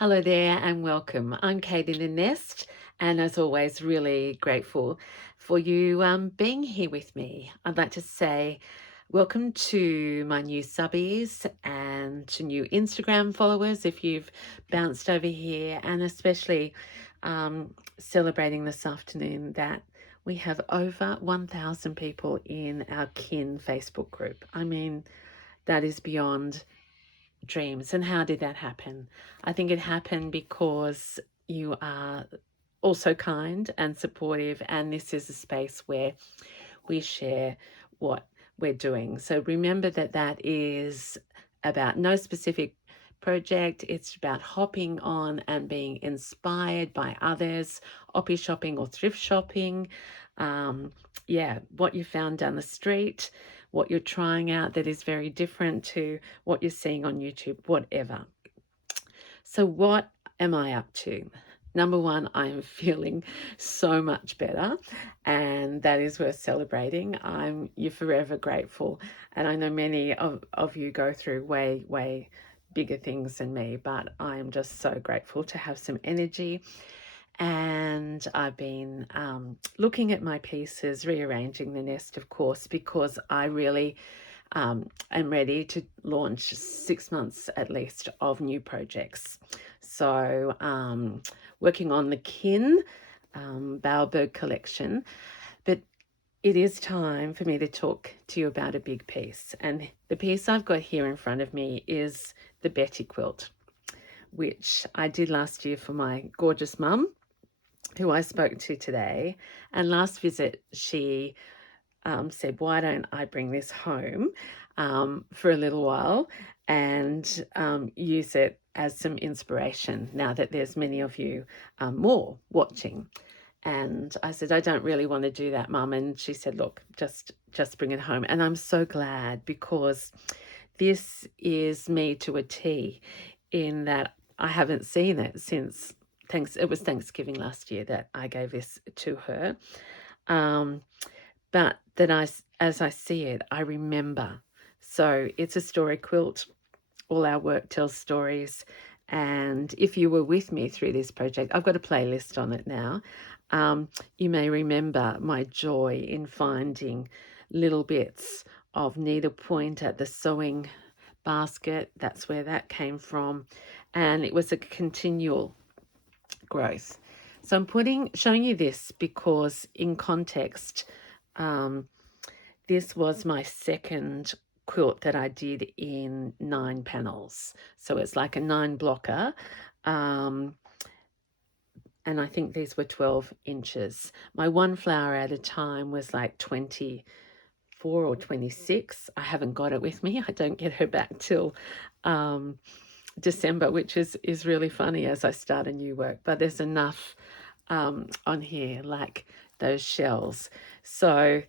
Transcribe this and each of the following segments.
Hello there and welcome. I'm Kate in the Nest, and as always, really grateful for you being here with me. I'd like to say welcome to my new subbies and to new Instagram followers if you've bounced over here, and especially celebrating this afternoon that we have over 1,000 people in our kin Facebook group. I mean, that is beyond dreams. And how did that happen? I think it happened because you are also kind and supportive, and this is a space where we share what we're doing. So remember that that is about no specific project. It's about hopping on and being inspired by others, oppie shopping or thrift shopping. Um, what you found down the street, what you're trying out that is very different to what you're seeing on YouTube, whatever. So, what am I up to? Number one, I am feeling so much better, and that is worth celebrating. You're forever grateful, and I know many of you go through way bigger things than me, but I'm just so grateful to have some energy. And I've been looking at my pieces, rearranging the nest, of course, because I really am ready to launch 6 months at least of new projects. So, working on the kin Bauberg collection, but it is time for me to talk to you about a big piece. And the piece I've got here in front of me is the Betty quilt, which I did last year for my gorgeous mum, who I spoke to today. And last visit, she said, why don't I bring this home for a little while and use it as some inspiration now that there's many of you more watching. And I said, I don't really want to do that, Mum. And she said, look, just bring it home. And I'm so glad, because this is me to a T, in that I haven't seen it since it was Thanksgiving last year that I gave this to her. But then as I see it, I remember. So it's a story quilt. All our work tells stories. And if you were with me through this project, I've got a playlist on it now. You may remember my joy in finding little bits of needlepoint at the sewing basket. That's where that came from. And it was a continual growth. So I'm showing you this because in context, this was my second quilt that I did in 9 panels. So it's like a 9 blocker. And I think these were 12 inches. My one flower at a time was like 24 or 26. I haven't got it with me. I don't get her back till December, which is really funny as I start a new work. But there's enough on here, like those shells. So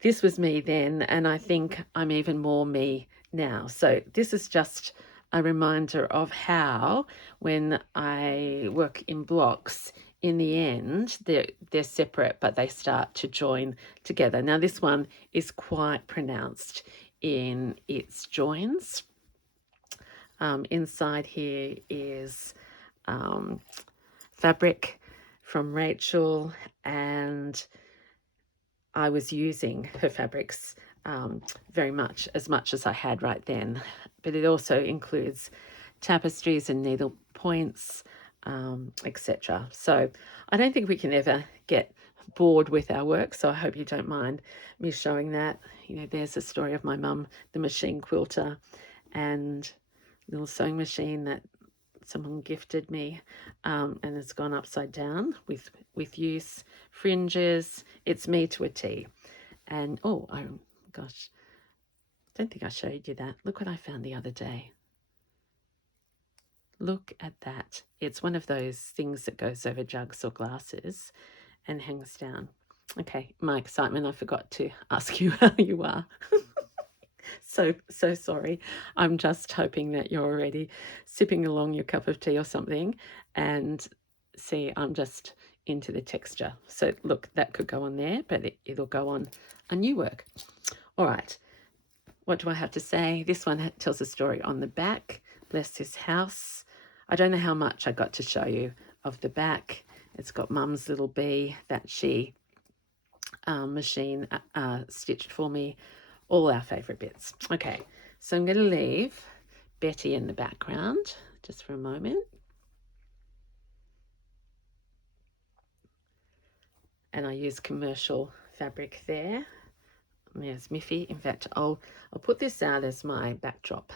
this was me then, and I think I'm even more me now. So this is just a reminder of how, when I work in blocks, in the end, they're separate, but they start to join together. Now, this one is quite pronounced in its joins. Inside here is fabric from Rachel, and I was using her fabrics very much as I had right then. But it also includes tapestries and needle points, etc. So I don't think we can ever get bored with our work. So I hope you don't mind me showing that. You know, there's a story of my mum, the machine quilter, and little sewing machine that someone gifted me, and it's gone upside down with use, fringes. It's me to a T. And oh gosh, don't think I showed you that. Look what I found the other day. Look at that. It's one of those things that goes over jugs or glasses and hangs down. Okay, my excitement, I forgot to ask you how you are. So sorry. I'm just hoping that you're already sipping along your cup of tea or something. And see, I'm just into the texture. So look, that could go on there, but it'll go on a new work. All right. What do I have to say? This one tells a story on the back. Bless this house. I don't know how much I got to show you of the back. It's got Mum's little bee that she machine stitched for me. All our favourite bits. Okay, so I'm going to leave Betty in the background just for a moment. And I use commercial fabric there. There's Miffy. In fact, I'll put this out as my backdrop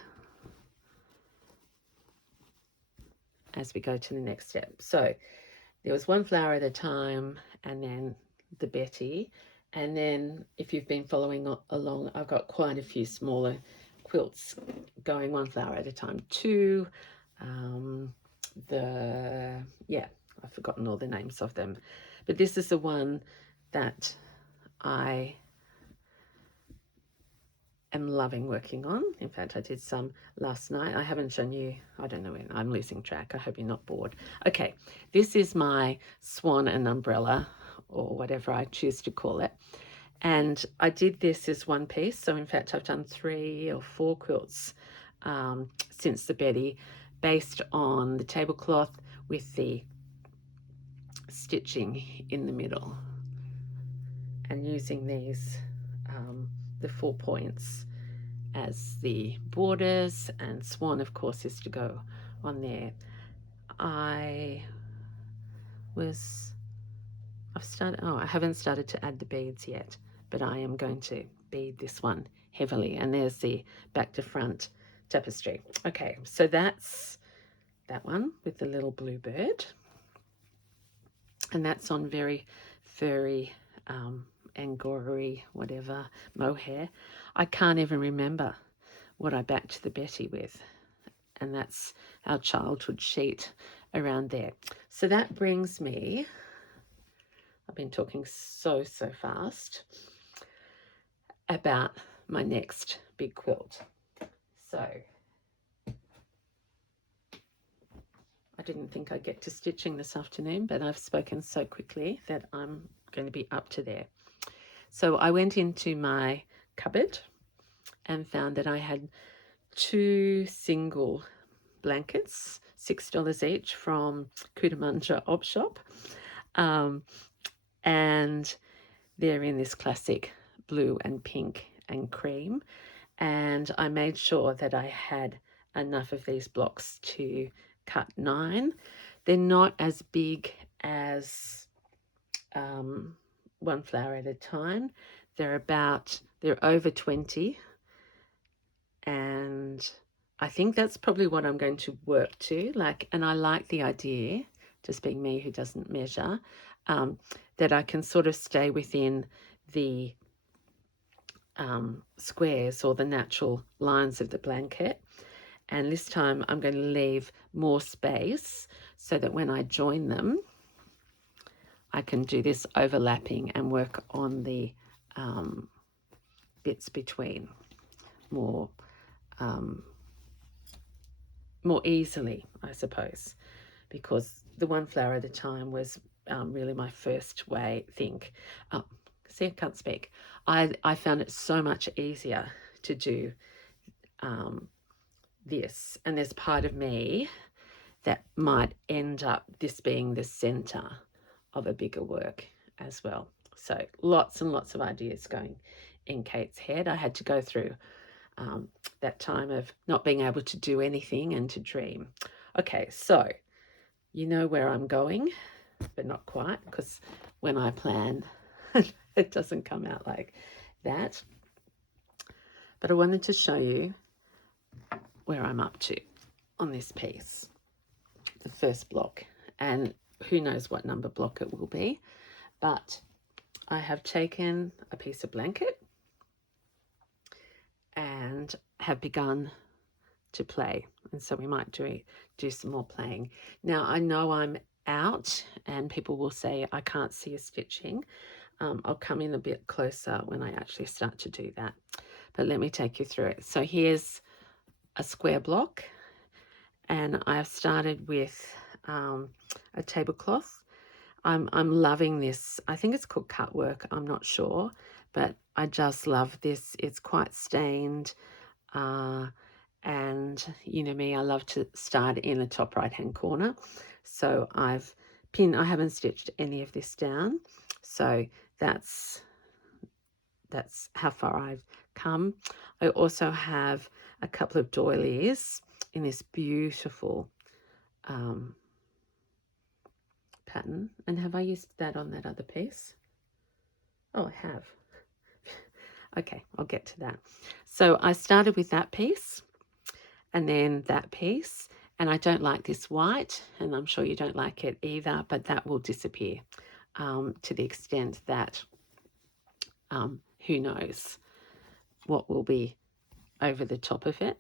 as we go to the next step. So there was one flower at a time, and then the Betty. And then if you've been following along, I've got quite a few smaller quilts going one flower at a time too. I've forgotten all the names of them. But this is the one that I am loving working on. In fact, I did some last night. I haven't shown you, I don't know when, I'm losing track. I hope you're not bored. Okay, this is my swan and umbrella, or whatever I choose to call it. And I did this as one piece. So in fact, I've done 3 or 4 quilts since the Betty, based on the tablecloth with the stitching in the middle, and using these, the 4 points as the borders, and swan of course is to go on there. I haven't started to add the beads yet, but I am going to bead this one heavily. And there's the back to front tapestry. Okay, so that's that one with the little blue bird, and that's on very furry Angora whatever mohair. I can't even remember what I backed the Betty with, and that's our childhood sheet around there. So that brings me, I've been talking so fast, about my next big quilt. So I didn't think I'd get to stitching this afternoon, but I've spoken so quickly that I'm going to be up to there. So I went into my cupboard and found that I had 2 single blankets, $6 each, from Cootamundra Op Shop. And they're in this classic blue and pink and cream. And I made sure that I had enough of these blocks to cut 9. They're not as big as one flower at a time. They're over 20, and I think that's probably what I'm going to work to. And I like the idea, just being me who doesn't measure, that I can sort of stay within the squares or the natural lines of the blanket. And this time I'm going to leave more space so that when I join them, I can do this overlapping and work on the bits between more easily, I suppose, because the one flower at a time was really my first thing. See, I can't speak. I found it so much easier to do this, and there's part of me that might end up this being the center of a bigger work as well. So lots and lots of ideas going in Kate's head. I had to go through that time of not being able to do anything and to dream. Okay, so you know where I'm going, but not quite, because when I plan, it doesn't come out like that. But I wanted to show you where I'm up to on this piece, the first block, and who knows what number block it will be, but I have taken a piece of blanket and have begun to play, and so we might do some more playing. Now I know I'm out and people will say I can't see you stitching. I'll come in a bit closer when I actually start to do that, but let me take you through it. So here's a square block, and I've started with a tablecloth. I'm loving this. I think it's called cut work, I'm not sure, but I just love this. It's quite stained, And you know me, I love to start in the top right hand corner. So I've pinned, I haven't stitched any of this down. So that's how far I've come. I also have a couple of doilies in this beautiful pattern. And have I used that on that other piece? Oh, I have. Okay, I'll get to that. So I started with that piece and then that piece, and I don't like this white, and I'm sure you don't like it either, but that will disappear to the extent that who knows what will be over the top of it.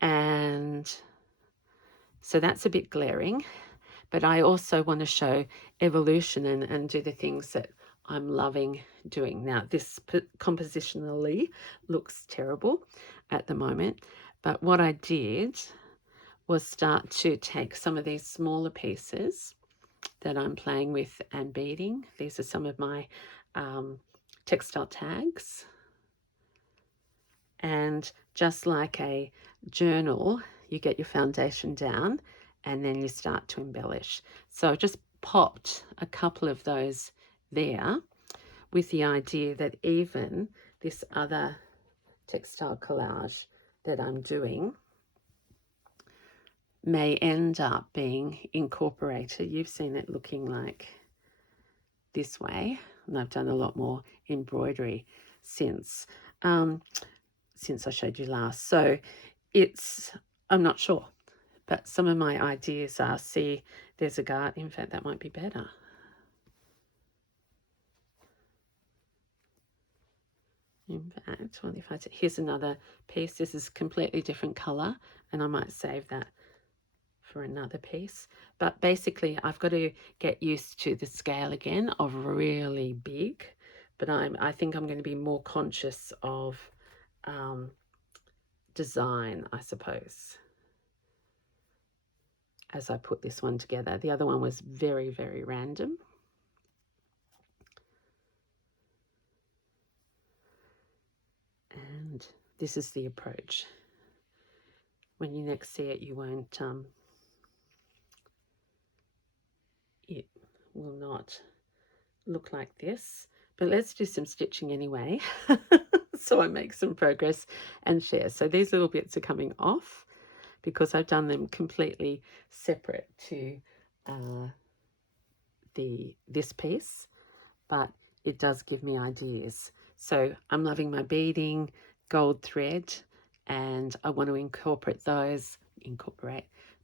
And so that's a bit glaring, but I also want to show evolution and do the things that I'm loving doing. Now, this compositionally looks terrible at the moment, but what I did was start to take some of these smaller pieces that I'm playing with and beading. These are some of my textile tags. And just like a journal, you get your foundation down and then you start to embellish. So I've just popped a couple of those there with the idea that even this other textile collage that I'm doing may end up being incorporated. You've seen it looking like this way, and I've done a lot more embroidery since I showed you last. So I'm not sure, but some of my ideas are, see, there's a garter. In fact, that might be better. In fact, well, if I say, here's another piece. This is completely different color, and I might save that for another piece. But basically, I've got to get used to the scale again of really big. But I think I'm going to be more conscious of design, I suppose, as I put this one together. The other one was very, very random. And this is the approach. When you next see it, you won't, it will not look like this. But let's do some stitching anyway. So I make some progress and share. So these little bits are coming off because I've done them completely separate to this piece, but it does give me ideas. So I'm loving my beading, gold thread, and I want to incorporate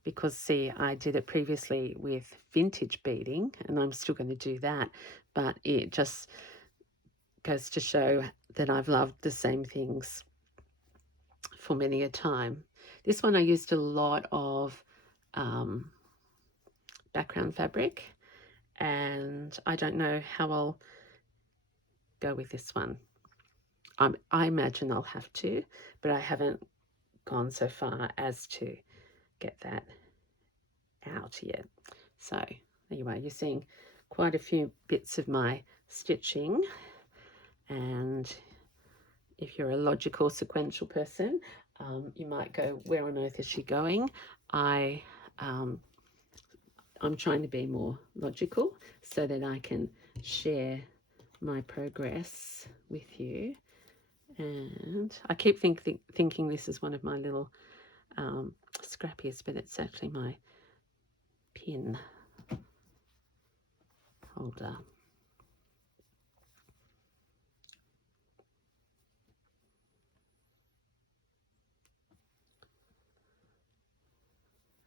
because see, I did it previously with vintage beading and I'm still going to do that, but it just goes to show that I've loved the same things for many a time. This one I used a lot of background fabric, and I don't know how I'll go with this one. I imagine I'll have to, but I haven't gone so far as to get that out yet. So anyway, you're seeing quite a few bits of my stitching, and if you're a logical sequential person, you might go, where on earth is she going? I'm trying to be more logical so that I can share my progress with you. And I keep thinking this is one of my little scrappies, but it's actually my pin holder.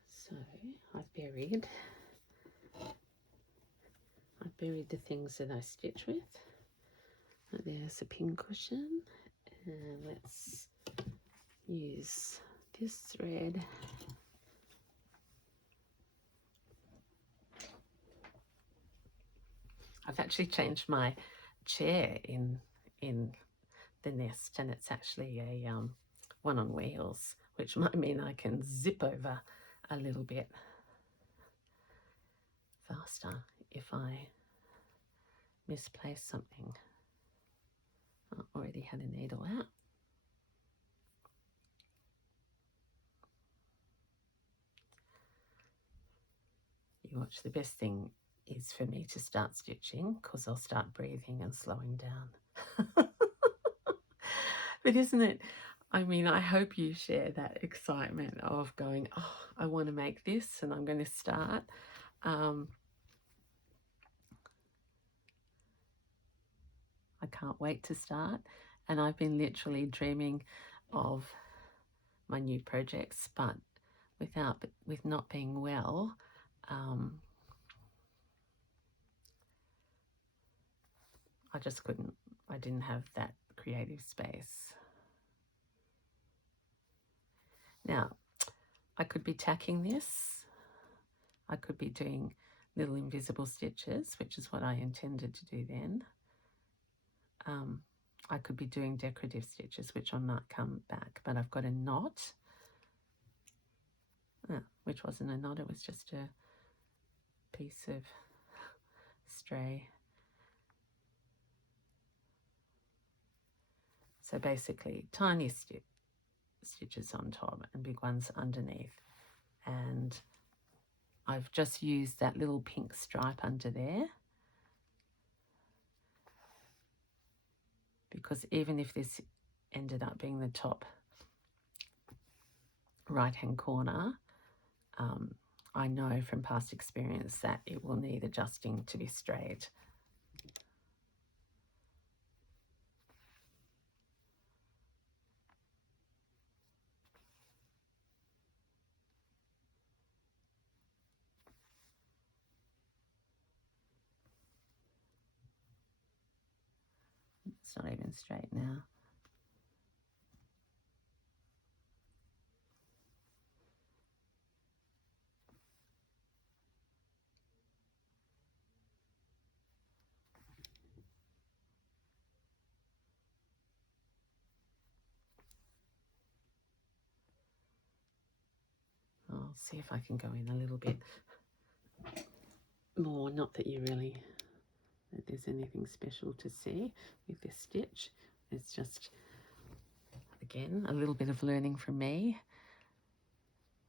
So I've buried the things that I stitch with. There's a pin cushion, and let's use this thread. I've actually changed my chair in the nest, and it's actually a one on wheels, which might mean I can zip over a little bit faster if I misplace something. I already had a needle out. you watch. The best thing is for me to start stitching because I'll start breathing and slowing down. But isn't it, I mean, I hope you share that excitement of going, oh, I want to make this and I'm going to start. I can't wait to start. And I've been literally dreaming of my new projects, but with not being well, I just couldn't, I didn't have that creative space. Now, I could be tacking this. I could be doing little invisible stitches, which is what I intended to do then. I could be doing decorative stitches, which I might come back, but I've got a knot, which wasn't a knot, it was just a piece of stray. So basically tiny stitches on top and big ones underneath. And I've just used that little pink stripe under there, because even if this ended up being the top right hand corner, I know from past experience that it will need adjusting to be straight. It's not even straight now. I'll see if I can go in a little bit more. Not that that there's anything special to see with this stitch. It's just, again, a little bit of learning from me.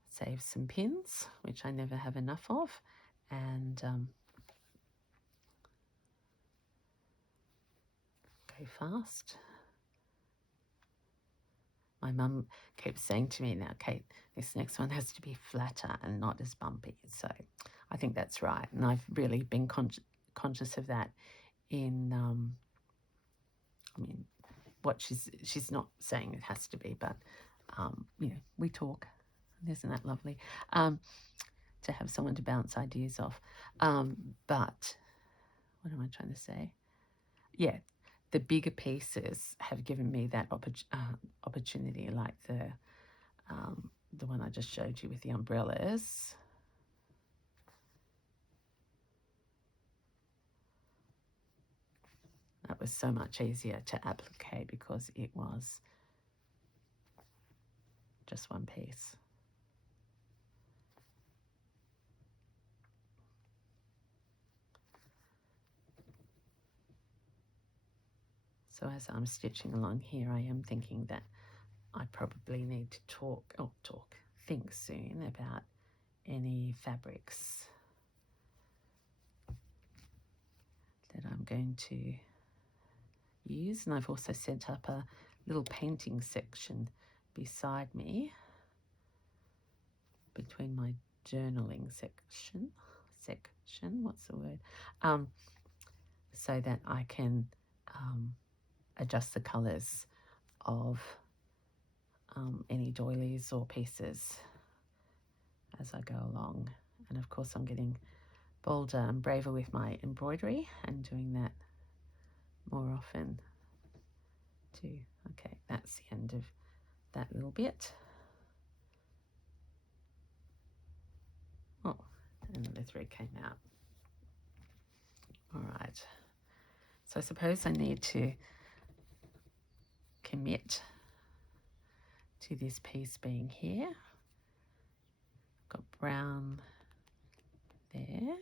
Save some pins, which I never have enough of, and go fast. My mum keeps saying to me, now, Kate, this next one has to be flatter and not as bumpy. So I think that's right. And I've really been conscious of that in, I mean, what she's not saying it has to be, but, you know, we talk. Isn't that lovely? To have someone to bounce ideas off. But what am I trying to say? Yeah, the bigger pieces have given me that opportunity, like the one I just showed you with the umbrellas. That was so much easier to applique because it was just one piece. So as I'm stitching along here, I am thinking that I probably need to think soon about any fabrics that I'm going to use. And I've also set up a little painting section beside me between my journaling section, what's the word? So that I can adjust the colours of any doilies or pieces as I go along. And of course I'm getting bolder and braver with my embroidery and doing that more often too. Okay, that's the end of that little bit. Oh, another thread came out. All right, so I suppose I need to commit to this piece being here. Got brown there,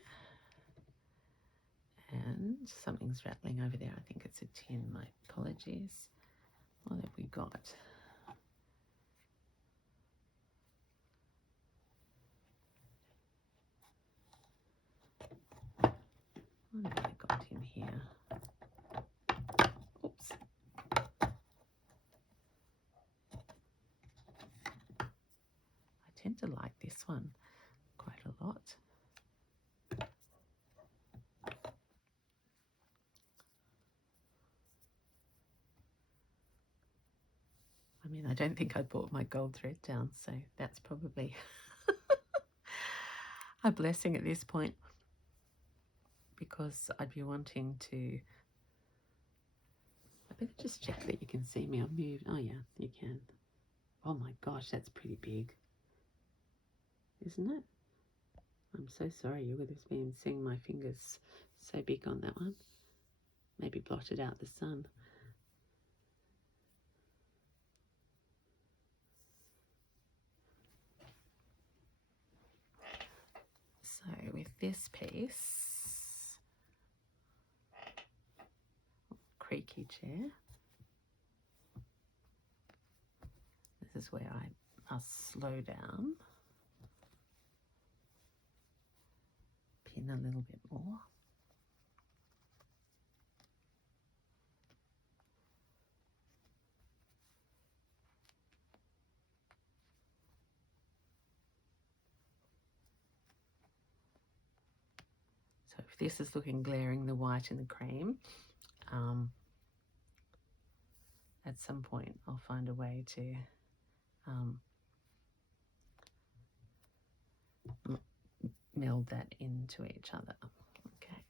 and something's rattling over there. I think it's a tin. My apologies. What have we got? to like this one quite a lot. I mean, I don't think I brought my gold thread down, so that's probably a blessing at this point, because I'd be wanting to... I better just check that you can see me. I'll move. Oh yeah, you can. Oh my gosh, that's pretty big, isn't it? I'm so sorry, you would have been seeing my fingers so big on that one. Maybe blotted out the sun. So with this piece, creaky chair, this is where I must slow down, pin a little bit more. So if this is looking glaring, the white and the cream, at some point I'll find a way to meld that into each other. Okay.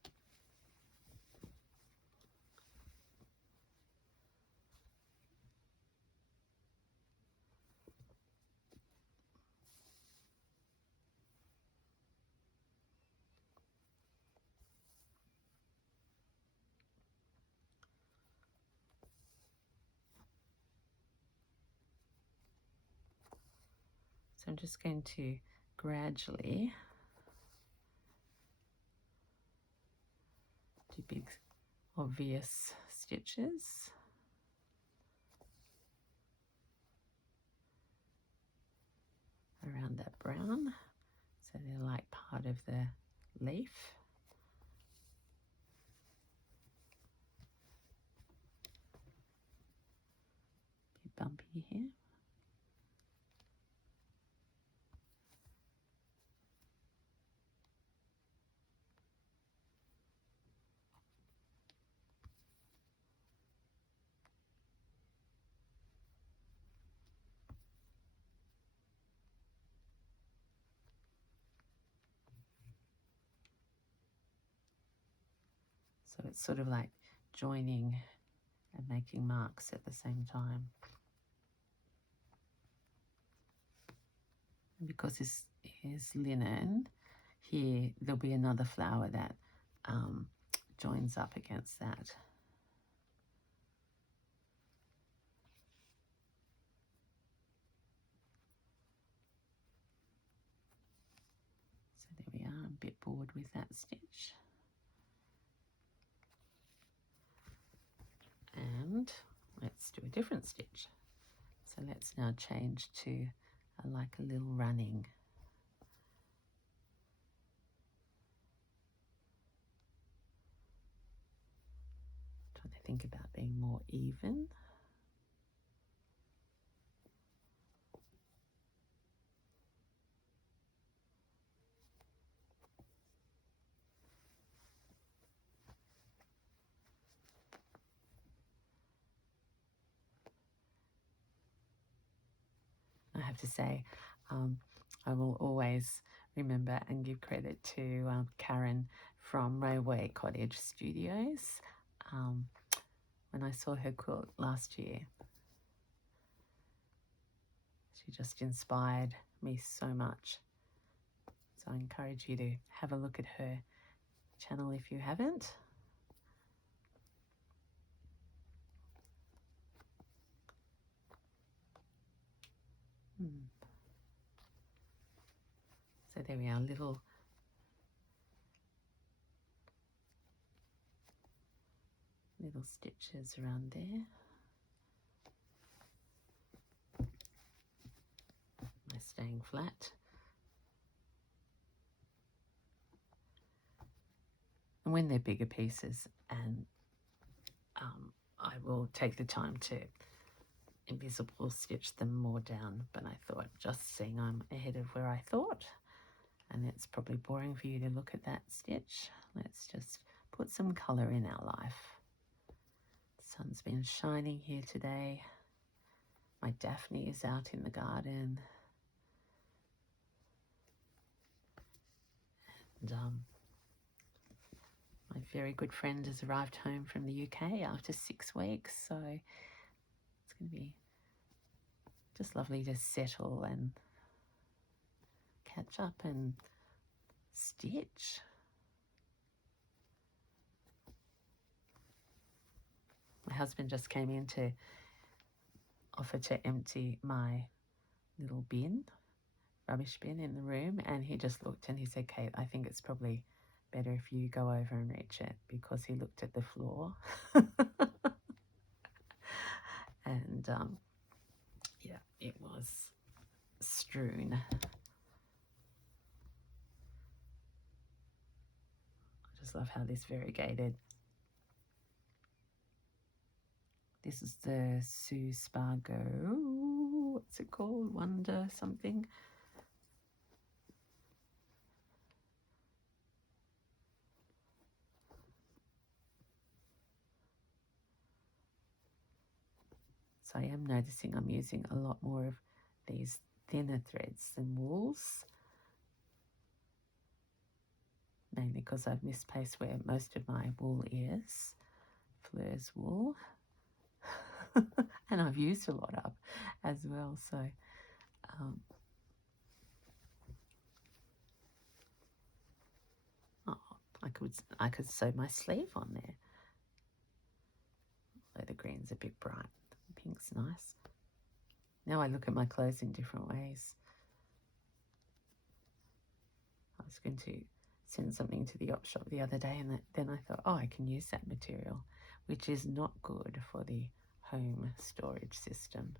So I'm just going to gradually do big obvious stitches. Around that brown, so they're like part of the leaf. Bit bumpy here. So it's sort of like joining and making marks at the same time. And because this is linen, here there'll be another flower that joins up against that. So there we are, I'm a bit bored with that stitch. And let's do a different stitch. So let's now change to like a little running. Trying to think about being more even. I have to say, I will always remember and give credit to Karen from Railway Cottage Studios. When I saw her quilt last year, she just inspired me so much. So I encourage you to have a look at her channel if you haven't. So there we are, little stitches around there. Am I staying flat? And when they're bigger pieces, and I will take the time to invisible stitch them more down, but I thought just seeing I'm ahead of where I thought, and it's probably boring for you to look at that stitch. Let's just put some colour in our life. The sun's been shining here today. My Daphne is out in the garden. And my very good friend has arrived home from the UK after 6 weeks, so it's going to be just lovely to settle and catch up and stitch. My husband just came in to offer to empty my little bin, rubbish bin in the room, and he just looked and he said, Kate, I think it's probably better if you go over and reach it, because he looked at the floor. And yeah, it was strewn. I just love how this variegated. This is the Sue Spargo, what's it called? Wonder something. So I am noticing I'm using a lot more of these thinner threads than wools, mainly because I've misplaced where most of my wool is, Fleur's wool. And I've used a lot up as well, so oh, I could sew my sleeve on there. Although the green's a bit bright, the pink's nice. Now I look at my clothes in different ways. I was going to send something to the op shop the other day, and then I thought, oh, I can use that material, which is not good for the home storage system.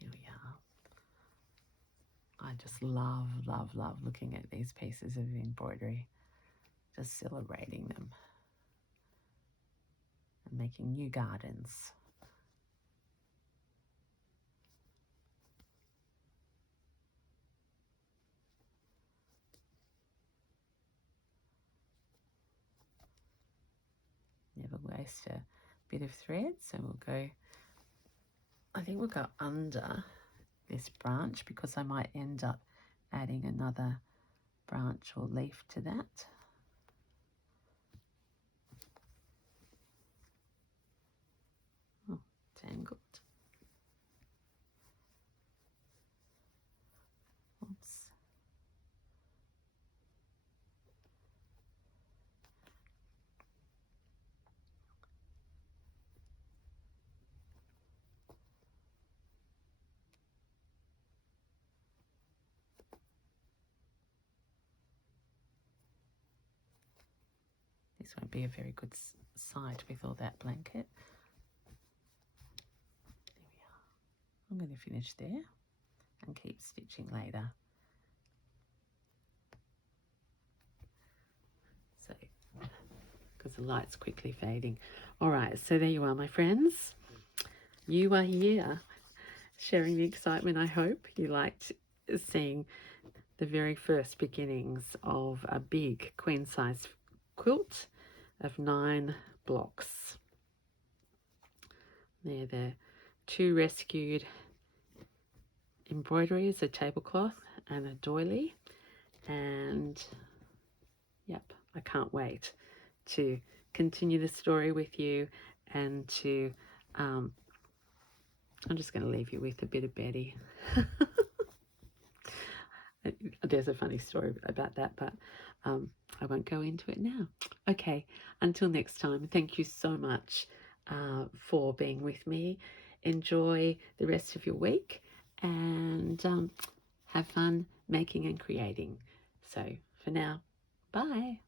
Here we are. I just love, love, love looking at these pieces of embroidery, just celebrating them and making new gardens. Never waste a bit of thread, so we'll go, I think we'll go under this branch, because I might end up adding another branch or leaf to that. Oh, tangled. Oops. This won't be a very good side with all that blanket. There we are. I'm going to finish there and keep stitching later. So, because the light's quickly fading. All right, so there you are, my friends. You are here sharing the excitement. I hope you liked seeing the very first beginnings of a big queen size quilt of 9 blocks. They're the 2 rescued embroideries, a tablecloth and a doily. And yep, I can't wait to continue the story with you, and to I'm just going to leave you with a bit of Betty. There's a funny story about that, but I won't go into it now. Okay, until next time, thank you so much for being with me. Enjoy the rest of your week, and have fun making and creating. So for now, Bye.